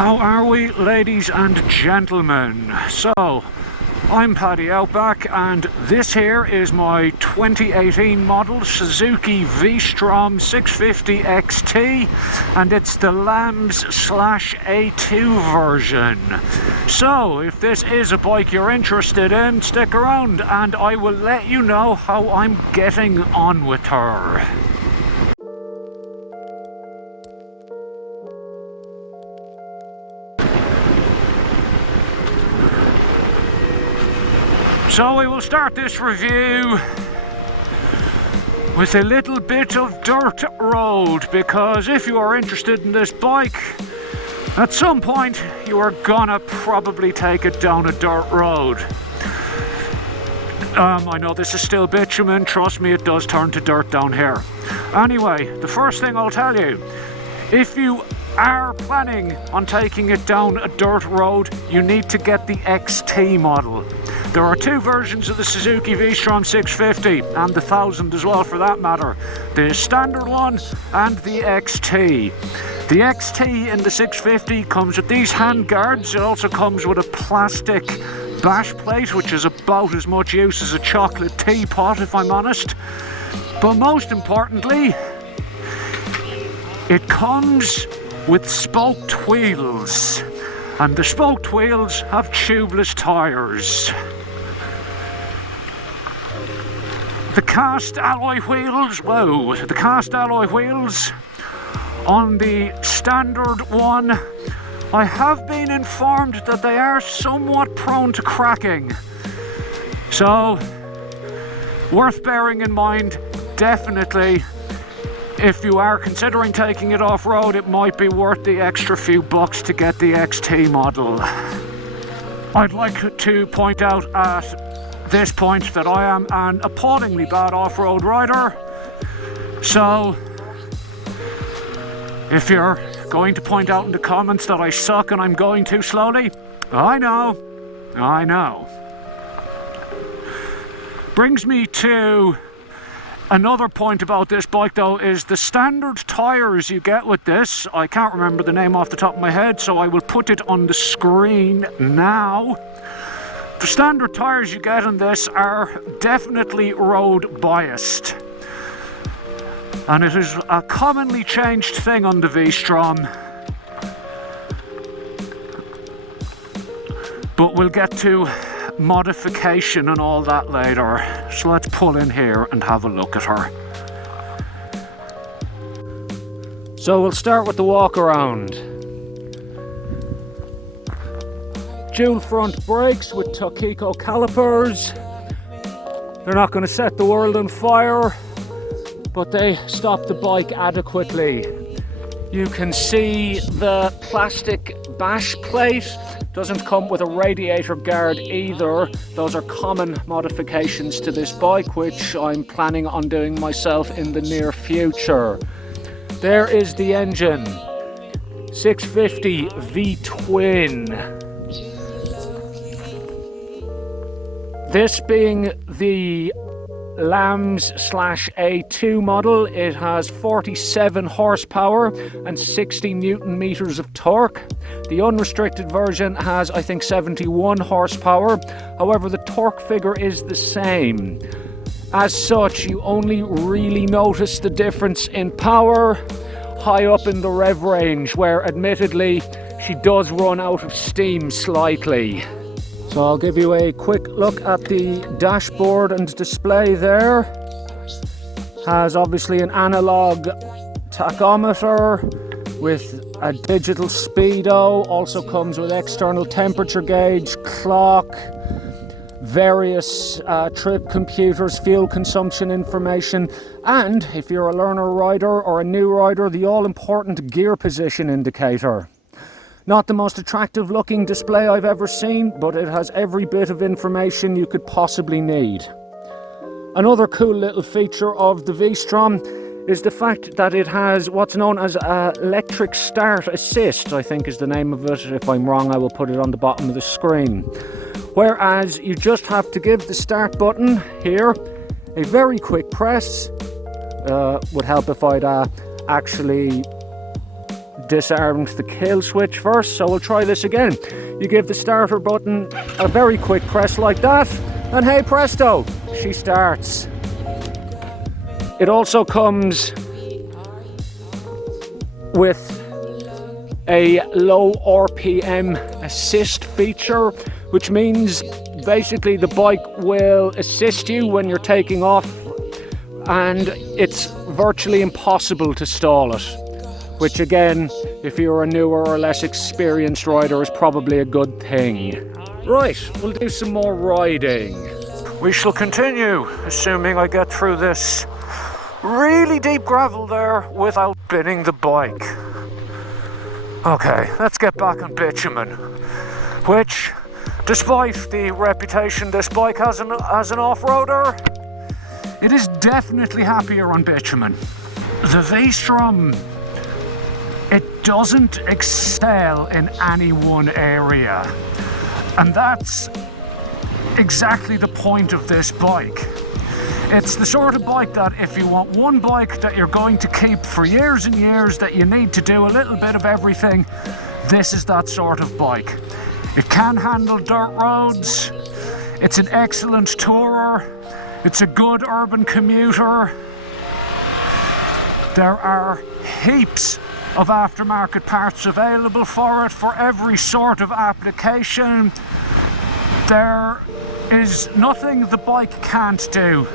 How are we, ladies and gentlemen? So, I'm Paddy Outback, and this here is my 2018 model Suzuki V-Strom 650XT, and it's the LAMS/A2 version. So, if this is a bike you're interested in, stick around and I will let you know how I'm getting on with her. So we will start this review with a little bit of dirt road, because if you are interested in this bike, at some point you are gonna probably take it down a dirt road. I know this is still bitumen, trust me, it does turn to dirt down here. Anyway, the first thing I'll tell you, if you are planning on taking it down a dirt road, you need to get the XT model. There are two versions of the Suzuki V-Strom 650 and the 1000 as well for that matter. The standard one and the XT. The XT in the 650 comes with these hand guards. It also comes with a plastic bash plate, which is about as much use as a chocolate teapot, if I'm honest. But most importantly, it comes with spoked wheels, and the spoked wheels have tubeless tyres. The cast alloy wheels, the cast alloy wheels on the standard one, I have been informed that they are somewhat prone to cracking. So, worth bearing in mind, definitely. If you are considering taking it off-road, it might be worth the extra few bucks to get the XT model. I'd like to point out at this point that I am an appallingly bad off-road rider. So, if you're going to point out in the comments that I suck and I'm going too slowly, I know. Brings me to another point about this bike though, is the standard tyres you get with this. I can't remember the name off the top of my head, so I will put it on the screen now. The standard tyres you get on this are definitely road biased. And it is a commonly changed thing on the V-Strom. But we'll get to modification and all that later. So let's pull in here and have a look at her. So we'll start with the walk around. Dual front brakes with Tokiko calipers. They're not going to set the world on fire, but they stop the bike adequately. You can see the plastic bash plate. Doesn't come with a radiator guard either. Those are common modifications to this bike, which I'm planning on doing myself in the near future. There is the engine. 650 V-twin. This being the LAMS/A2 model, it has 47 horsepower and 60 newton meters of torque. The unrestricted version has, I think, 71 horsepower. However, the torque figure is the same. As such, you only really notice the difference in power high up in the rev range, where admittedly she does run out of steam slightly. So I'll give you a quick look at the dashboard and display there. Has obviously an analog tachometer with a digital speedo. Also comes with external temperature gauge, clock, various trip computers, fuel consumption information, and if you're a learner rider or a new rider, the all-important gear position indicator. Not the most attractive looking display I've ever seen, but it has every bit of information you could possibly need. Another cool little feature of the V-Strom is the fact that it has what's known as electric start assist, I think is the name of it. If I'm wrong, I will put it on the bottom of the screen. Whereas you just have to give the start button here a very quick press. Would help if I'd actually disarmed the kill switch first, so we'll try this again. You give the starter button a very quick press like that, and hey presto, she starts. It also comes with a low RPM assist feature, which means basically the bike will assist you when you're taking off, and it's virtually impossible to stall it, which again, if you're a newer or less experienced rider, is probably a good thing. Right, we'll do some more riding. We shall continue, assuming I get through this really deep gravel there without binning the bike. Okay, let's get back on bitumen, which, despite the reputation this bike has as an off-roader, it is definitely happier on bitumen. The V-Strom, it doesn't excel in any one area, and that's exactly the point of this bike. It's the sort of bike that if you want one bike that you're going to keep for years and years, that you need to do a little bit of everything, this is that sort of bike. It can handle dirt roads, it's an excellent tourer, it's a good urban commuter. There are heaps of aftermarket parts available for it, for every sort of application. There is nothing the bike can't do.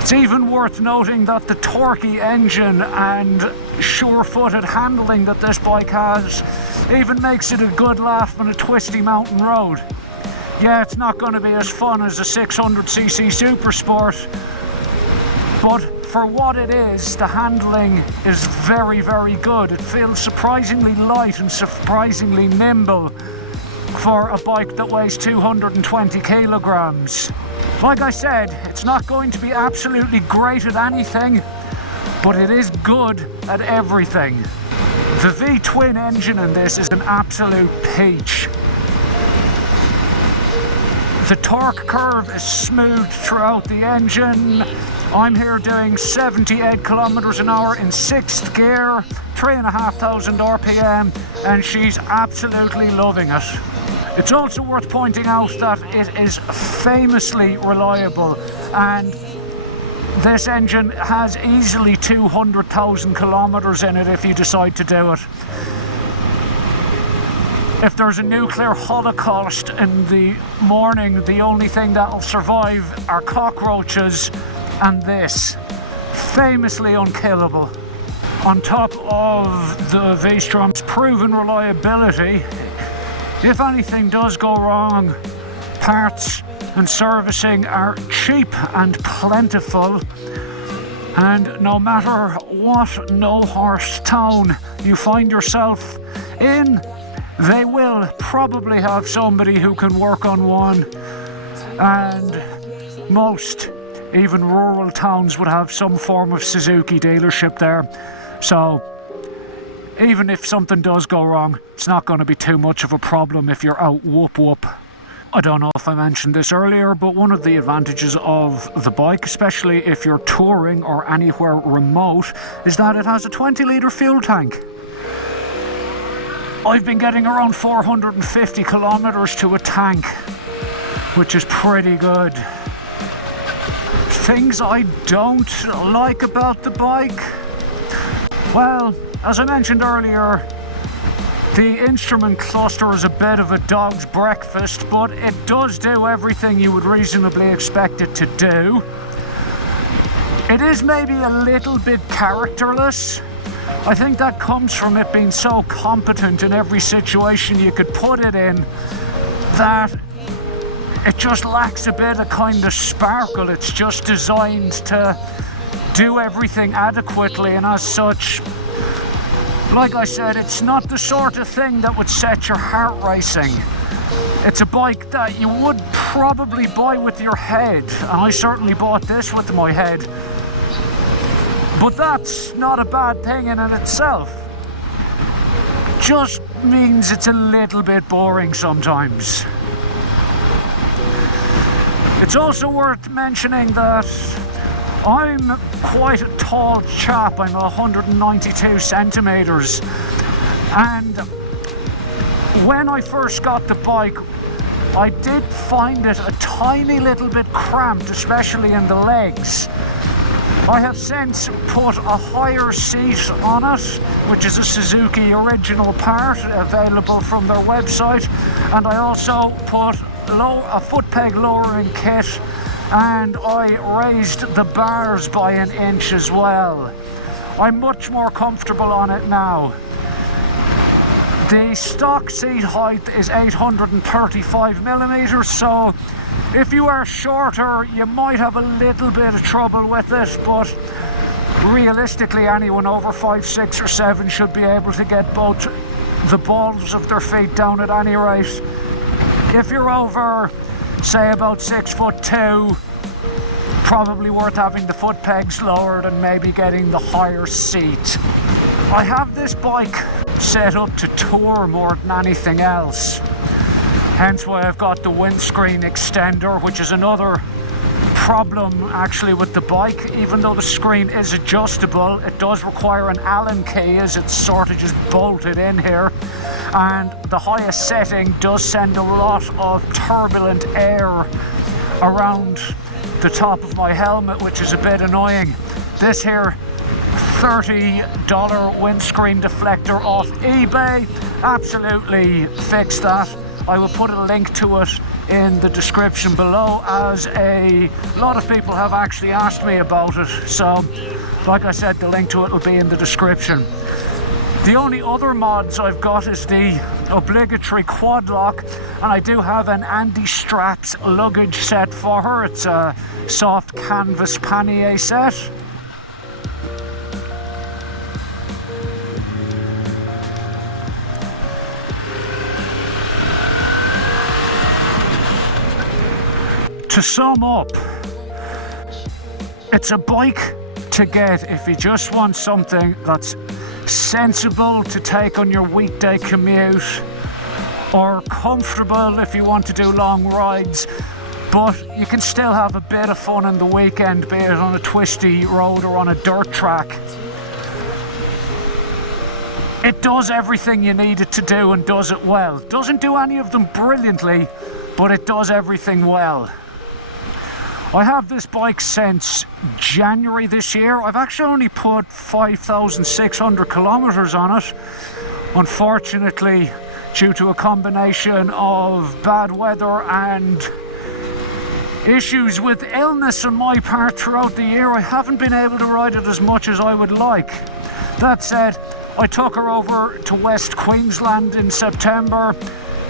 It's even worth noting that the torquey engine and sure-footed handling that this bike has even makes it a good laugh on a twisty mountain road. Yeah, it's not going to be as fun as a 600cc Super Sport, but for what it is, the handling is very, very good. It feels surprisingly light and surprisingly nimble for a bike that weighs 220 kilograms. Like I said, it's not going to be absolutely great at anything, but it is good at everything. The V-twin engine in this is an absolute peach. The torque curve is smooth throughout the engine. I'm here doing 78 kilometers an hour in 6th gear, 3,500 RPM, and she's absolutely loving it. It's also worth pointing out that it is famously reliable, and this engine has easily 200,000 kilometers in it if you decide to do it. If there's a nuclear holocaust in the morning, the only thing that'll survive are cockroaches, and this, famously unkillable. On top of the V-Strom's proven reliability, if anything does go wrong, parts and servicing are cheap and plentiful, and no matter what no-horse town you find yourself in, they will probably have somebody who can work on one, and most, even rural towns, would have some form of Suzuki dealership there. So even if something does go wrong, it's not going to be too much of a problem if you're out whoop whoop. I don't know if I mentioned this earlier, but one of the advantages of the bike, especially if you're touring or anywhere remote, is that it has a 20-litre fuel tank. I've been getting around 450 kilometers to a tank, which is pretty good. Things I don't like about the bike? Well, as I mentioned earlier, the instrument cluster is a bit of a dog's breakfast, but it does do everything you would reasonably expect it to do. It is maybe a little bit characterless. I think that comes from it being so competent in every situation you could put it in, that it just lacks a bit of kind of sparkle. It's just designed to do everything adequately, and as such, like I said, it's not the sort of thing that would set your heart racing. It's a bike that you would probably buy with your head, and I certainly bought this with my head. But that's not a bad thing in and itself. Just means it's a little bit boring sometimes. It's also worth mentioning that I'm quite a tall chap, I'm 192 centimetres, and when I first got the bike I did find it a tiny little bit cramped, especially in the legs. I have since put a higher seat on it, which is a Suzuki original part available from their website, and I also put a foot peg lowering kit, and I raised the bars by an inch as well. I'm much more comfortable on it now. The stock seat height is 835 millimeters, so if you are shorter you might have a little bit of trouble with it, but realistically anyone over 5, 6 or 7 should be able to get both the balls of their feet down at any rate. If you're over, say, about 6'2", probably worth having the foot pegs lowered and maybe getting the higher seat. I have this bike set up to tour more than anything else, hence why I've got the windscreen extender, which is another problem actually with the bike. Even though the screen is adjustable, it does require an Allen key as it's sort of just bolted in here, and the highest setting does send a lot of turbulent air around the top of my helmet, which is a bit annoying. This here $30 windscreen deflector off eBay absolutely fixed that. I will put a link to it in the description below, as a lot of people have actually asked me about it, so like I said, the link to it will be in the description. The only other mods I've got is the obligatory quad lock, and I do have an Andy Straps luggage set for her. It's a soft canvas pannier set. To sum up, it's a bike to get if you just want something that's sensible to take on your weekday commute, or comfortable if you want to do long rides, but you can still have a bit of fun in the weekend, be it on a twisty road or on a dirt track. It does everything you need it to do and does it well. Doesn't do any of them brilliantly, but it does everything well. I have this bike since January this year. I've actually only put 5,600 kilometers on it. Unfortunately, due to a combination of bad weather and issues with illness on my part throughout the year, I haven't been able to ride it as much as I would like. That said, I took her over to West Queensland in September,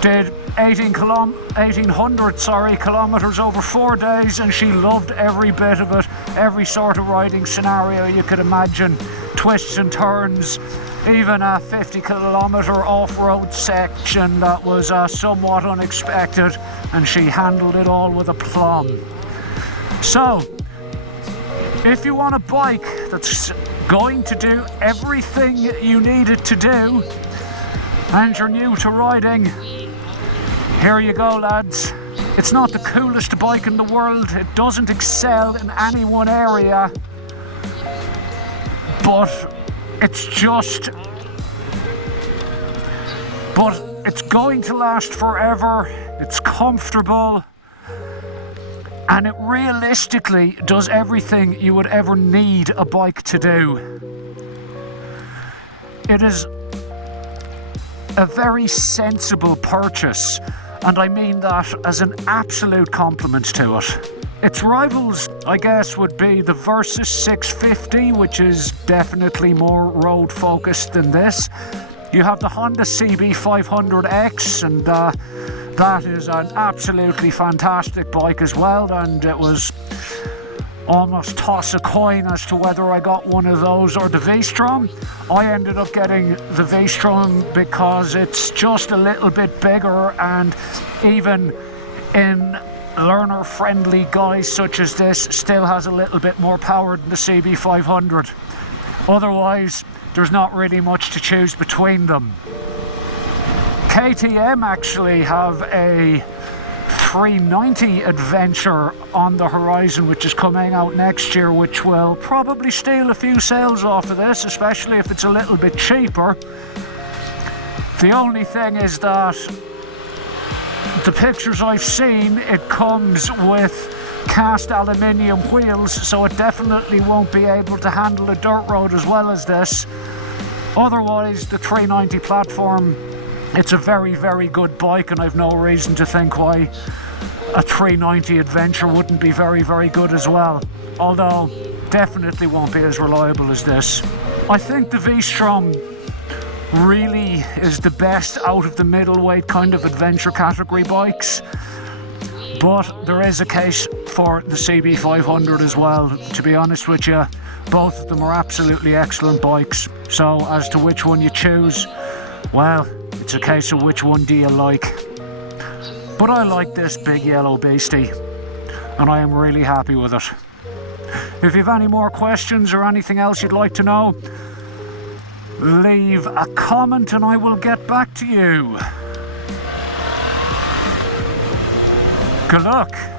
did 1,800 kilometers over 4 days, and she loved every bit of it. Every sort of riding scenario you could imagine, twists and turns, even a 50-kilometer off-road section that was somewhat unexpected, and she handled it all with aplomb. So, if you want a bike that's going to do everything you need it to do, and you're new to riding, here you go, lads. It's not the coolest bike in the world, it doesn't excel in any one area, but it's going to last forever, it's comfortable, and it realistically does everything you would ever need a bike to do. It is a very sensible purchase, and I mean that as an absolute compliment to it. Its rivals, I guess, would be the Versys 650, which is definitely more road focused than this. You have the Honda CB500X, and that is an absolutely fantastic bike as well, and it was almost toss a coin as to whether I got one of those or the V-Strom. I ended up getting the V-Strom because it's just a little bit bigger, and even in learner-friendly guys such as this, still has a little bit more power than the CB500. Otherwise, there's not really much to choose between them. KTM actually have a 390 adventure on the horizon, which is coming out next year, which will probably steal a few sales off of this, especially if it's a little bit cheaper. The only thing is that the pictures I've seen, it comes with cast aluminium wheels, so it definitely won't be able to handle a dirt road as well as this. Otherwise, the 390 platform, it's a very, very good bike, and I've no reason to think why a 390 Adventure wouldn't be very, very good as well. Although, definitely won't be as reliable as this. I think the V-Strom really is the best out of the middleweight kind of adventure category bikes. But there is a case for the CB500 as well. To be honest with you, both of them are absolutely excellent bikes. So as to which one you choose, well, it's a case of which one do you like. But I like this big yellow beastie, and I am really happy with it. If you have any more questions or anything else you'd like to know, leave a comment and I will get back to you. Good luck.